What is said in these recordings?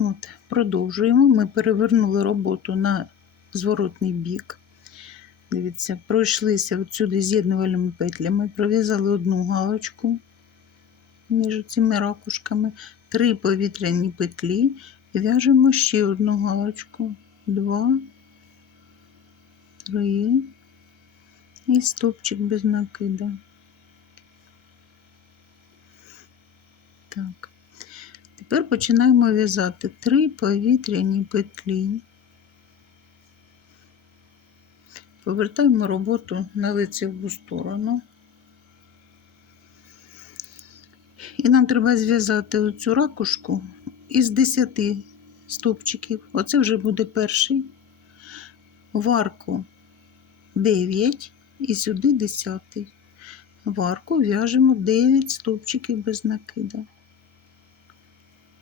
От, продовжуємо. Ми перевернули роботу на зворотний бік. Дивіться, пройшлися отсюди з'єднувальними петлями, пров'язали одну галочку між цими ракушками, три повітряні петлі і в'яжемо ще одну галочку. Два, три і стопчик без накида. Так. Тепер починаємо в'язати три повітряні петлі. Повертаємо роботу на лицеву сторону. І нам треба зв'язати оцю ракушку із 10 стовпчиків. Оце вже буде перший. В арку 9 і сюди 10. В арку в'яжемо 9 стовпчиків без накида.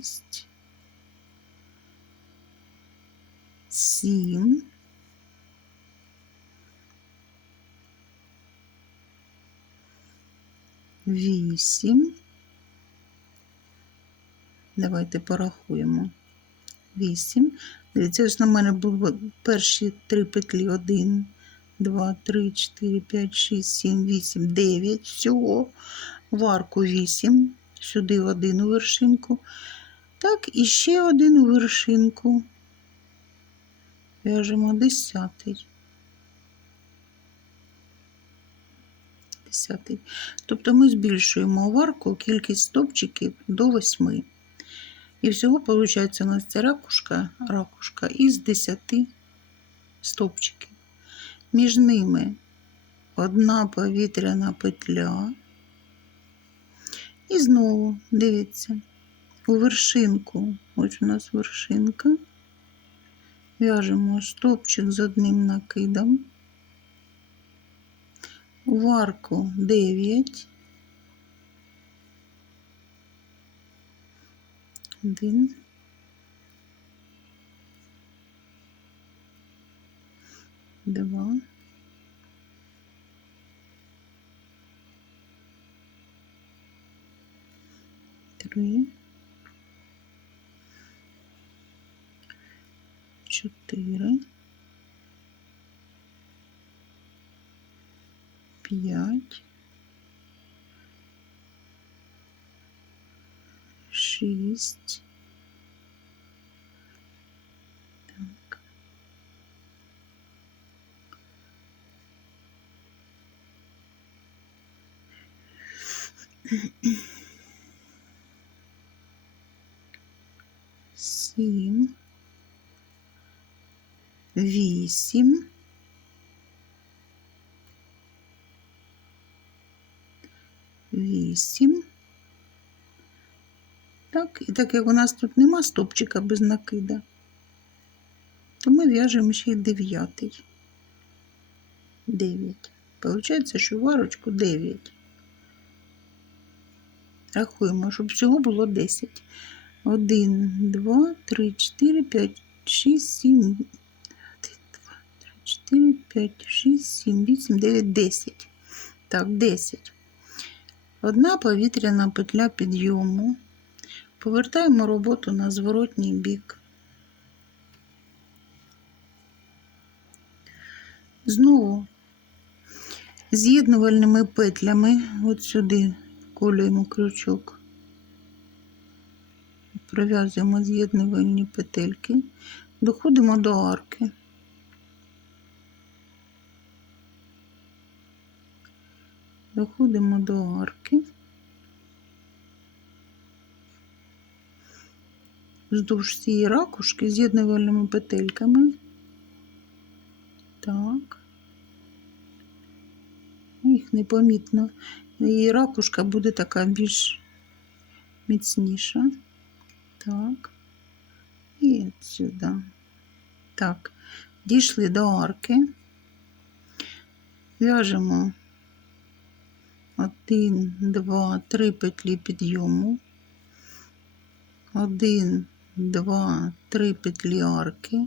Шість, сім, вісім. Давайте порахуємо. Вісім. Дивіться, ось на мене були перші три петлі. Один, два, три, чотири, п'ять, шість, сім, вісім, дев'ять. Всього в арку вісім сюди один у вершинку. Так, і ще один у вершинку. В'яжемо десятий. Десятий. Тобто ми збільшуємо варку кількість стопчиків до восьми. І всього, виходить, у нас ця ракушка, ракушка із 10 стопчиків. Між ними одна повітряна петля. І знову, дивіться, у вершинку, ось у нас вершинка, в'яжемо стопчик з одним накидом, в арку 9, один, два, три, чотири, п'ять, шість. Так. Сім, вісім, вісім. Так, і так як у нас тут нема стопчика без накида, то ми в'яжемо ще й дев'ятий. Дев'ять. Получається, що варочку дев'ять. Рахуємо, щоб всього було десять. 1, 2, 3, 4, 5, 6, 7, 1, 2, 3, 4, 5, 6, 7, 8, 9, 10. Так, 10. Одна повітряна петля підйому. Повертаємо роботу на зворотній бік. Знову з'єднувальними петлями от сюди колюємо крючок пров'язуємо з'єднувальні петельки, доходимо до арки. Доходимо до арки, вздовж цієї ракушки з'єднувальними петельками. Так, їх непомітно. І ракушка буде така більш міцніша. Так. І сюди. Так, дійшли до арки. В'яжемо 1, 2, 3 петлі підйому. 1, 2, 3 петлі арки,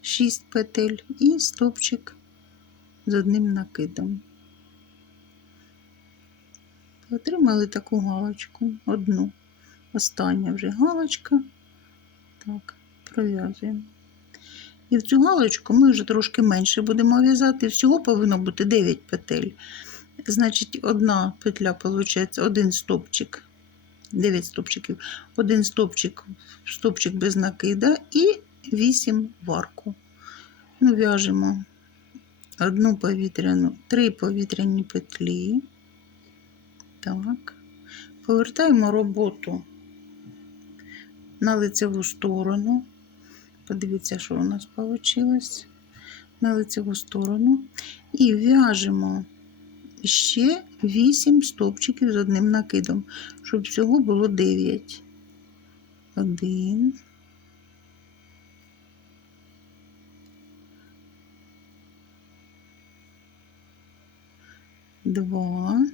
6 петель і стопчик з одним накидом. Отримали таку галочку, одну. Остання вже галочка. Так, пров'язуємо. І в цю галочку ми вже трошки менше будемо в'язати. Всього повинно бути 9 петель. Значить, одна петля, виходить, один стопчик, 9 стопчиків, один стопчик, стопчик без накида і 8 в арку. Ну, в'яжемо одну повітряну, три повітряні петлі. Так. Повертаємо роботу на лицеву сторону. Подивіться, що у нас вийшло. На лицеву сторону. І в'яжемо ще 8 стовпчиків з одним накидом, щоб всього було 9. Один. Два.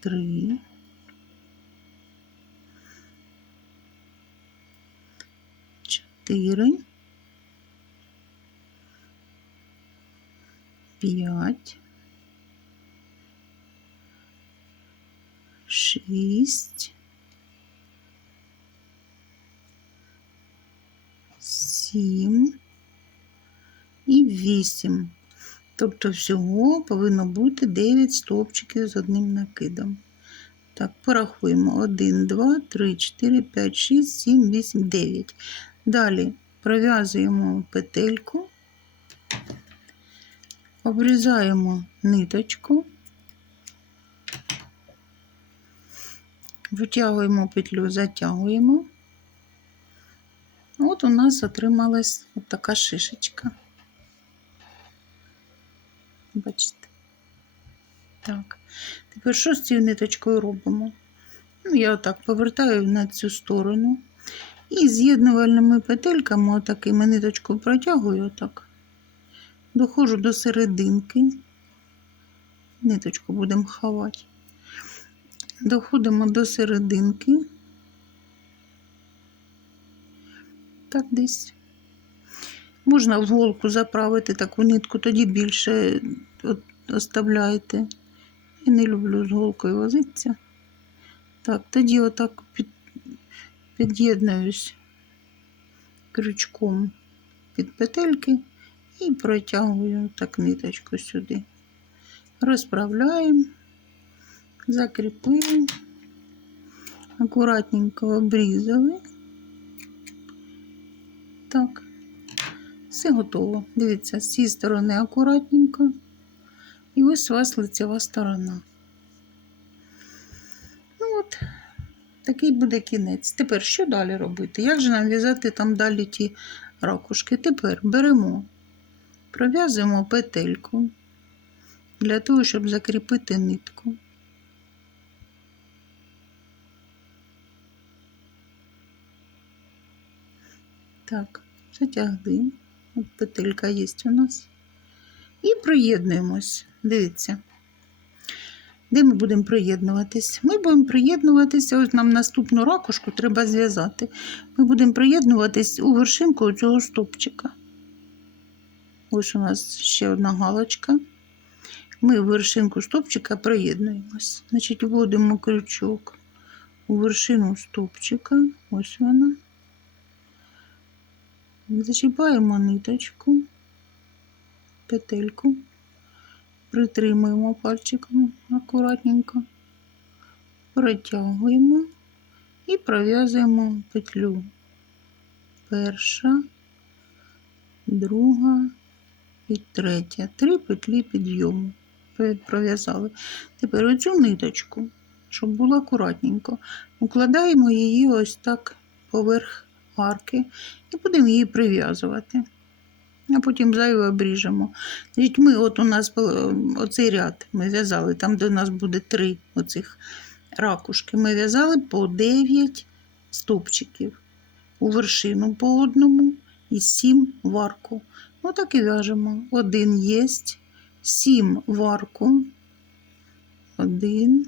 Три. Чотири. П'ять. Шість. Сім. І вісім. Тобто всього повинно бути 9 стовпчиків з одним накидом. Так, порахуємо. 1, 2, 3, 4, 5, 6, 7, 8, 9. Далі пров'язуємо петельку, обрізаємо ниточку, витягуємо петлю, затягуємо. От у нас отрималась от така шишечка. Бачите? Так. Тепер що з цією ниточкою робимо? Ну, я отак повертаю на цю сторону. І з'єднувальними петельками, отакими ниточку протягую отак. Доходжу до серединки. Ниточку будемо ховати. Доходимо до серединки. Так десь. Можна в голку заправити таку нитку, тоді більше оставляєте. Я не люблю з голкою возитися. Так, тоді отак під, під'єднуюсь крючком під петельки і протягую так ниточку сюди. Розправляємо, закріпили, акуратненько обрізали. Так. Все готово. Дивіться, з цієї сторони акуратненько. І ось у вас лицева сторона. Ну от, такий буде кінець. Тепер що далі робити? Як же нам в'язати там далі ті ракушки? Тепер беремо, пров'язуємо петельку для того, щоб закріпити нитку. Так, затягли. Петелька є у нас. І приєднуємось. Дивіться. Де ми будемо приєднуватись? Ми будемо приєднуватися, ось нам наступну ракушку треба зв'язати. Ми будемо приєднуватись у вершинку цього стопчика. Ось у нас ще одна галочка. Ми в вершинку стопчика приєднуємось. Значить, вводимо крючок у вершину стопчика. Ось вона. Зачіпаємо ниточку, петельку, притримуємо пальчиком акуратненько, протягуємо і пров'язуємо петлю. Перша, друга і третя. Три петлі підйому пров'язали. Тепер оцю ниточку, щоб було акуратненько, укладаємо її ось так поверх арки і будемо її прив'язувати. а потім зайве обріжемо. Значить, ми, от у нас оцей ряд ми в'язали, там, де у нас буде три оцих ракушки, ми в'язали по 9 стовпчиків. У вершину по одному і 7 в арку. Ну так і в'яжемо. Один єсть, 7 в арку. Один.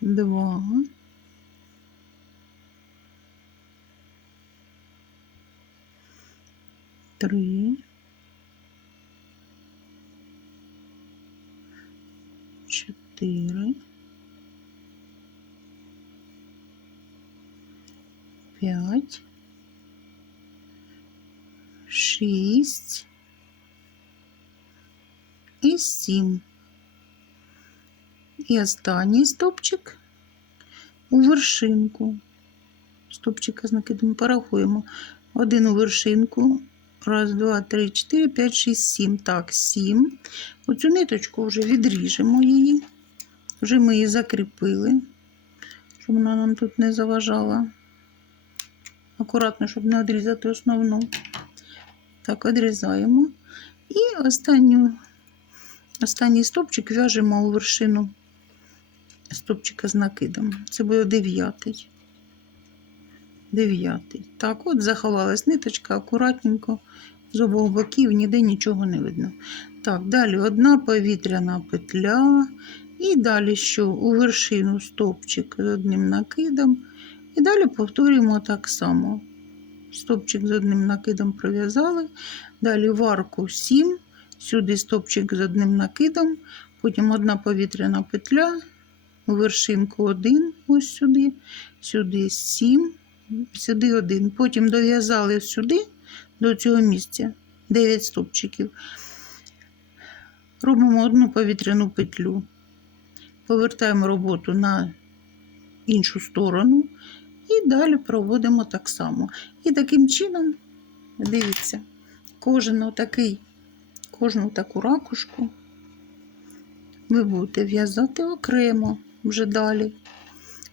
Два. Три. Чотири. П'ять. Шість. І сім. І останній стопчик у вершинку. Стопчика з накидом порахуємо. Один у вершинку. Раз, два, три, чотири, п'ять, шість, сім. Так, сім. Оцю ниточку вже відріжемо її. Вже ми її закріпили, щоб вона нам тут не заважала. Акуратно, щоб не відрізати основну. Так, відрізаємо. І останню, останній стопчик в'яжемо у вершину стопчика з накидом. Це буде дев'ятий. Дев'ятий. Так, от заховалась ниточка акуратненько з обох боків, ніде нічого не видно. Так, далі одна повітряна петля. І далі що у вершину стопчик з одним накидом. І далі повторюємо так само. Стопчик з одним накидом пров'язали. Далі в арку 7, сюди стопчик з одним накидом, потім одна повітряна петля, вершинку 1, ось сюди, сюди 7, сюди 1. Потім дов'язали сюди, до цього місця 9 стопчиків. Робимо одну повітряну петлю, повертаємо роботу на іншу сторону. І далі проводимо так само. І таким чином, дивіться, кожен отакий, кожну таку ракушку ви будете в'язати окремо вже далі.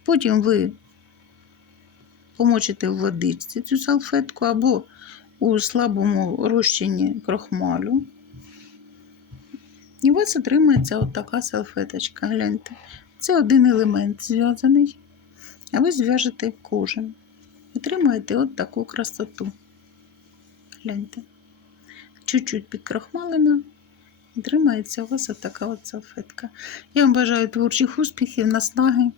Потім ви помочите в водичці цю салфетку або у слабому розчині крохмалю. І у вас отримається от така салфеточка. Гляньте. Це один елемент зв'язаний. А ви зв'яжете кожен. Отримаєте от таку красоту. Гляньте. Чуть-чуть підкрахмалена. Отримається у вас от така от салфетка. Я вам бажаю творчих успіхів, наснаги.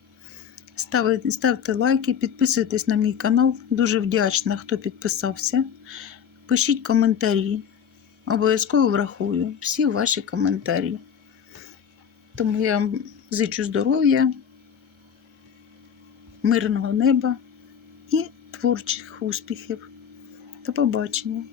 Ставте, ставте лайки, підписуйтесь на мій канал. Дуже вдячна, хто підписався. Пишіть коментарі. Обов'язково врахую всі ваші коментарі. Тому я вам зичу здоров'я мирного неба і творчих успіхів. До побачення!